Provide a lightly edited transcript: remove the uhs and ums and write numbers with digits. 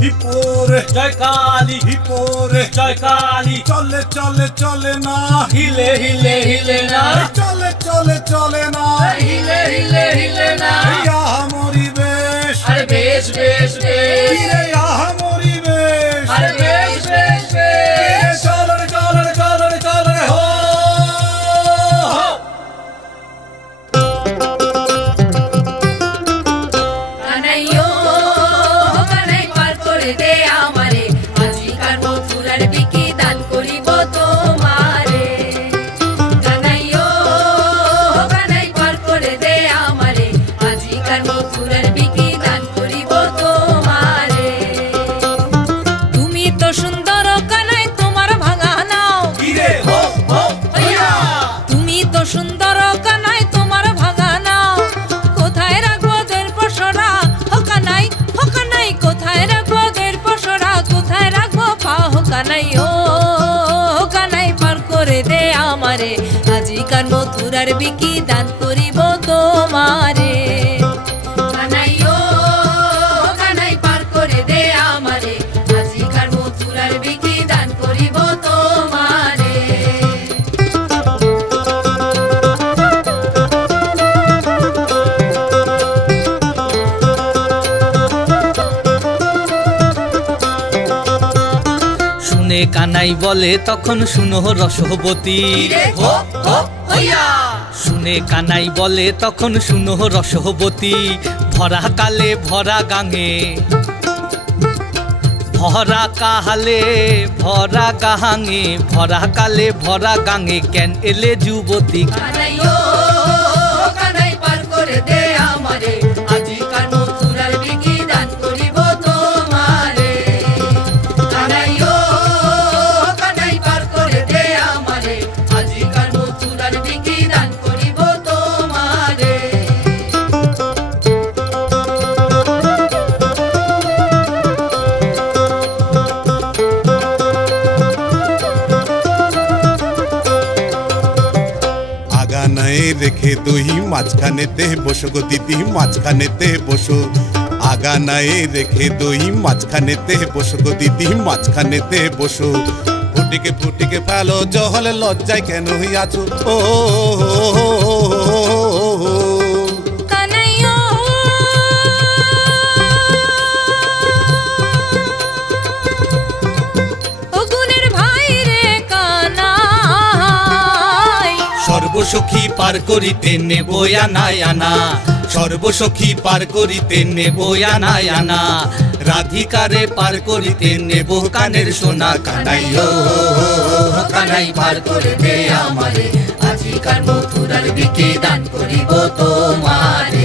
হিপোরে জয় কালী, হিপোরে জয় কালী। চলে চলে চলে না, হিলে হিলে হিলে না, চলে চলে চলে না, হিলে হিলে হিলে না। আহা মরি বেশ, আরে বেশ বেশ বেশ, আহা মরি বেশ, আরে বেশ বেশ বেশ। চলো রে চলো রে চলো রে চলো রে হো। কানাইও কানাই পার করে দে আমারে, আজিকার মথুরার বিকি দান করিব তোমারে। কানাইও কানাই পার করে দে আমারে, আজিকার মথুরার বিকি দান করিব তোমারে। তুমি তো সুন্দর কানাই তোমার ভাঙা নাও, কিরে হো হো হইয়া। তুমি তো সুন্দর কানাই তোমার ভাঙা নাও। কোথায় রাখবো জয়ের পসরা, হো কানাই কোথায় রাখবো জয়ের পসরা, কোথায় রাখবো পা হো কানাই। ও কানাই পার করে দে আমারে, আজিকার মথুরার বিকি দান করিব তোমারে। কানাই ও কানাই পার করে দে আমারে, আজিকার মথুরার বিকি দান করিব তোমারে। শুনে কানাই বলে তখন শুনো রসবতী, হো হো হইয়া। শুনে কানাই বলে তখন শুনো রসবতী। ভরা কালে ভরা গাঙে, ভরা কাহালে ভরা গাহাঙে, ভরা কালে ভরা গাঙে কেন এলে যুবতী। কানাই ও কানাই পার করে দে আমারে, আজিকার মথুরার বিকি দান করিব তোমারে। কানাই ও কানাই পার করে দে আমারে, আজিকার মথুরার বিকি দান করিব তোমারে। আগানায় রেখে দই মাঝখানেতে বসো গো দিদি, মাঝখানেতে বসো। আগানায় রেখে দই মাঝখানেতে বসো গো দিদি, মাঝখানেতে বসো। ফুটিকে ফুটিকে ফেলো জহল, লজ্জায় কেন হইয়াছো ও। কানাই ও ও গুণের ভাই রে কানাই। সর্বসখী পার করিতে নেব আনায় আনা, সর্বসখী পার করিতে নেব আনায় আনা। রাধিকারে পার করিতে নেব কানের সোনা। কানাই ও কানাই পার করে দে আমারে, আজিকার মথুরার বিকি দান করিব তোমারে।